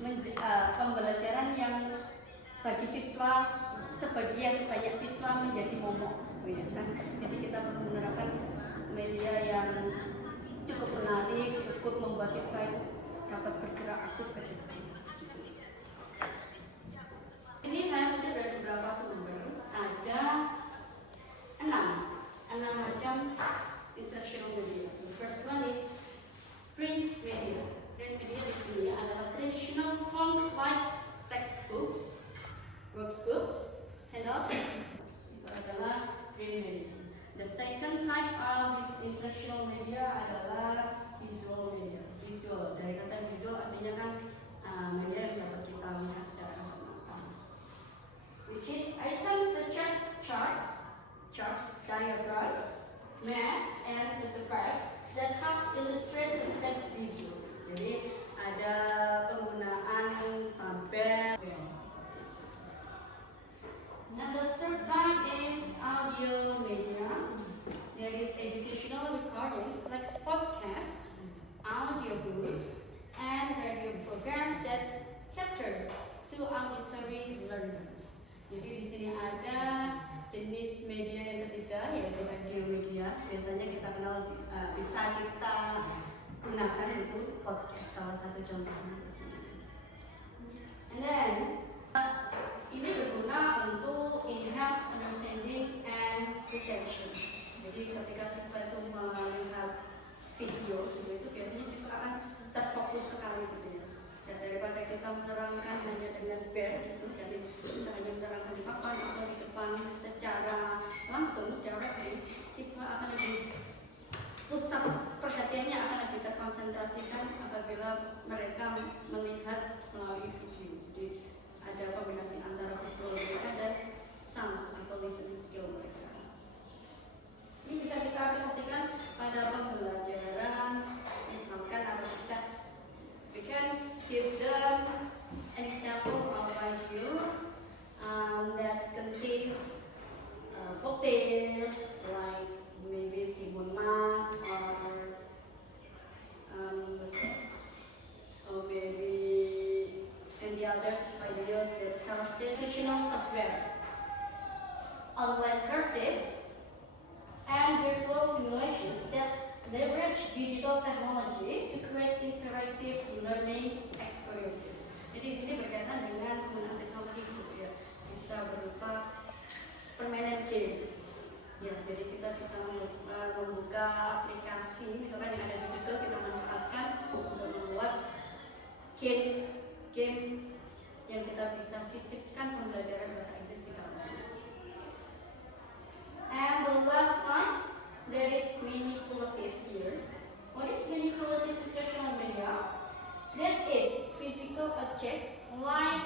pembelajaran yang bagi siswa, sebagian banyak siswa menjadi momok, ya kan? Jadi kita perlu menerapkan media yang cukup menarik, cukup membuat siswa itu dapat bergerak aktif ketika kita. Ini saya kutip dari beberapa sumber, ada enam macam instructional media. The first one is print media. Print media di sini adalah traditional forms like textbooks, workbooks, handouts. Itu adalah print media. The second type of instructional media adalah visual media. Visual, dari kata visual artinya kan media yang dapat kita lihat secara kasat mata. Which is items such as charts, diagrams, maps, and photographs that helps illustrate and set visual. Jadi ada penggunaan tabel. And the third type is audio media. There is educational recordings like podcasts, audiobooks, and radio programs that cater to auditory learners. Jadi di sini ada jenis media yang ketiga, yaitu radio media. Biasanya kita kenal, bisa kita gunakan untuk podcast, salah satu contohnya di sini. And then ini berguna untuk enhance understanding and retention. Jadi ketika siswa itu melihat video itu biasanya siswa akan terfokus sekali gitu ya. Dan daripada kita menerangkan hanya dengan bar gitu, jadi kita hanya menerangkan di papan atau di depan secara langsung, directly, siswa akan lebih pusat perhatiannya akan lebih terkonsentrasikan apabila mereka melihat melalui video. Jadi ada kombinasi antara visual mereka dan sounds atau listening skill mereka. Ini bisa kita aplikasikan pada pembelajaran, misalkan ada teks. We can give them an example of videos that contains footage like maybe Timun Mas or maybe and the others videos that sources educational software, online courses, and virtual simulations that leverage digital technology to create interactive learning experiences. Jadi ini berkaitan dengan penggunaan teknologi ya, bisa berupa permainan game. Ya, jadi kita bisa membuka aplikasi, misalkan yang ada di Google, kita manfaatkan untuk membuat game yang kita bisa sisipkan pembelajaran bahasa Inggris di dalamnya. And the last type, there is manipulatives here. What is manipulative instructional media? That is physical objects like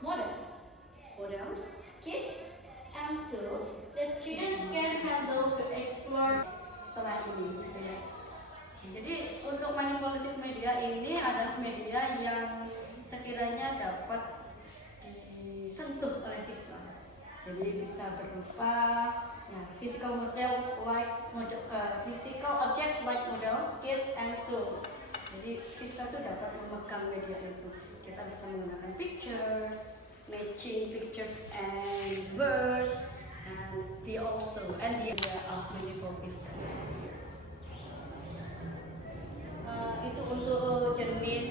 models, kits, and tools that students can handle to explore setelah ini. Jadi untuk manipulative media ini adalah media yang sekiranya dapat disentuh oleh siswa. Jadi bisa berupa physical models like physical objects like models, kits, and tools. Jadi siswa itu dapat memegang media itu. Kita bisa menggunakan pictures, matching pictures and words, and the idea of manipulative text. Itu untuk jenis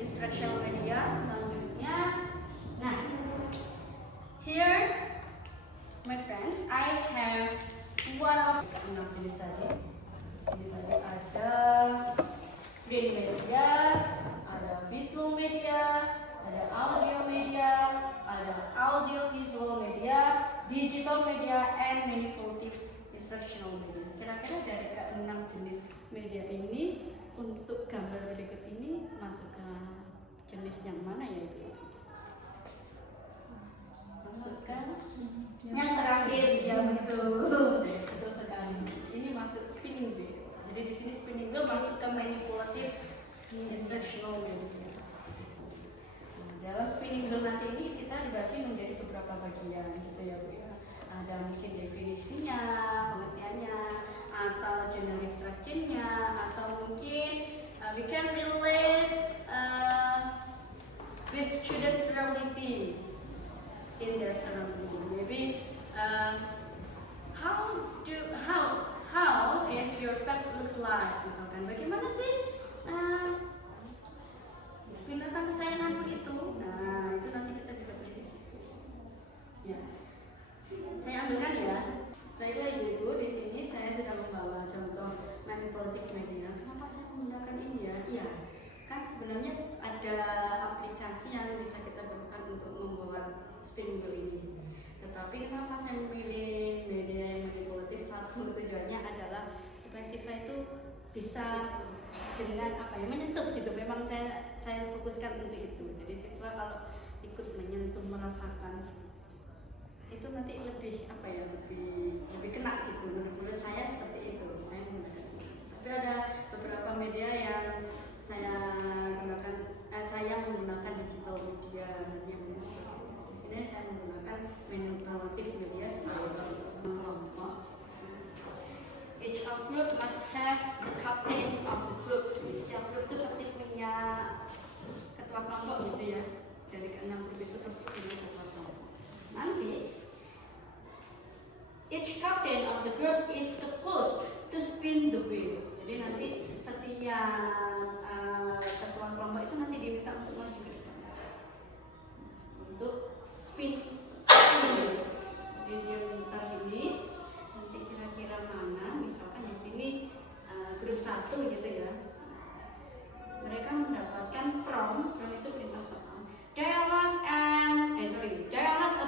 instructional media. Selanjutnya, nah, here, my friends, I have one of 6 jenis tadi. Ini tadi ada print media, ada visual media, ada audio media, ada audio visual media, digital media, and manipulative instructional media. Kira-kira dari ke-6 jenis media ini, untuk gambar berikut ini masuk ke jenis yang mana ya Ibu? Masukkan yang terakhir, ya betul sekali. Ini masuk spinning wheel. Jadi di sini spinning wheel masuk ke manipulative instructional media. Dalam spinning wheel nanti ini kita dibagi menjadi beberapa bagian gitu ya Bu ya. Ada mungkin definisinya, pengertiannya, atau general instructionnya, atau mungkin we can relate spinning wheel ini. Tetapi kenapa saya memilih media yang manipulatif? Satu tujuannya adalah supaya siswa itu bisa dengan apa ya, menyentuh gitu. Memang saya fokuskan untuk itu. Jadi siswa kalau ikut menyentuh, merasakan, itu nanti lebih apa ya, lebih kena gitu. Menurut saya seperti itu. Saya menggunakan. Tapi ada beberapa media yang saya gunakan, saya menggunakan digital media dan yang lain seperti itu. Di sini saya menggunakan manipulatif media sebagai kelompok. Each of group must have the captain of the group. Jadi setiap grup itu pasti punya ketua kelompok gitu ya. Dari keenam grup itu pasti punya ketua kelompok. Nanti each captain of the group is supposed to spin the wheel. Jadi nanti setiap ketua kelompok itu nanti diminta untuk maju ke depan untuk spin wheels. Jadi dia memutar ini. Nanti kira-kira mana? Misalkan di sini grup 1 gitu ya. Mereka mendapatkan prompt itu perintah soal. Dialogue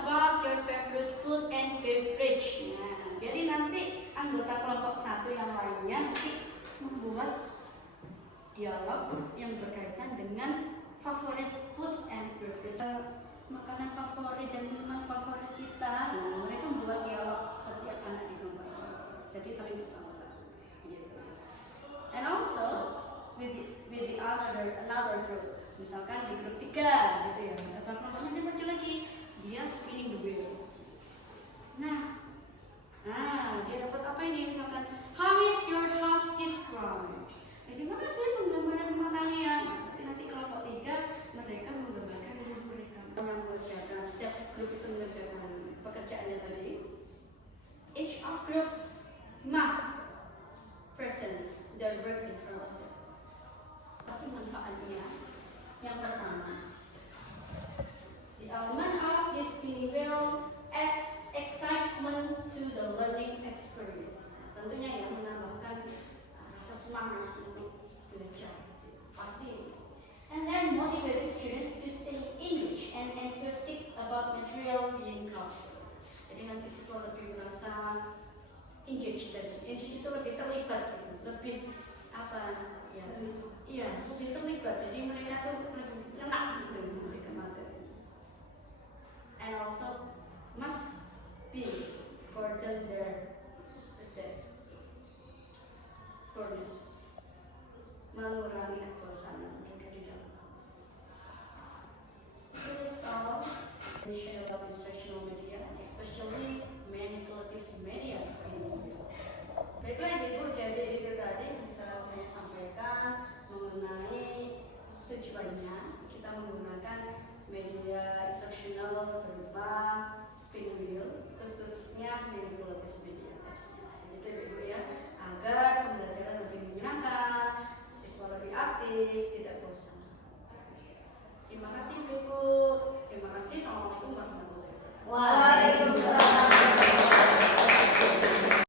about your favorite food and beverage. Nah, jadi nanti anggota kelompok 1 yang lainnya nanti membuat dialog yang berkaitan dengan favorit foods and beverage, makanan favorit dan minuman favorit kita. Nah, mereka membuat dialog setiap anak di kelompok itu. Jadi saling bersahabat. Gitu. And also with the another group. Misalkan di grup 3 gitu ya. Ketua kelompoknya dia maju lagi, dia spinning the wheel. Nah, dia dapat apa ini? Misalkan, how is your house described? Gimana sih penggambaran rumah kalian? Nanti kelompok 3 mereka menggambarkan rumah mereka. Yang mengerjakan, setiap grup itu mengerjakan pekerjaannya tadi. Each of group must present their work in front of them. Pasti manfaatnya. Yang pertama, the element of this spinning wheel adds excitement to the learning experience. Tentunya yang menambahkan rasa semangat untuk belajar. Pasti. And then motivating students to stay engaged and enthusiastic about material being covered. Jadi nanti siswa lebih merasa engaged dan engaged itu lebih terlibat, gitu. Lebih apa ya? Iya, lebih terlibat. Jadi mereka tuh lebih senang gitu mereka materi. And also must be burden their boredom, mengurangi kebosanan.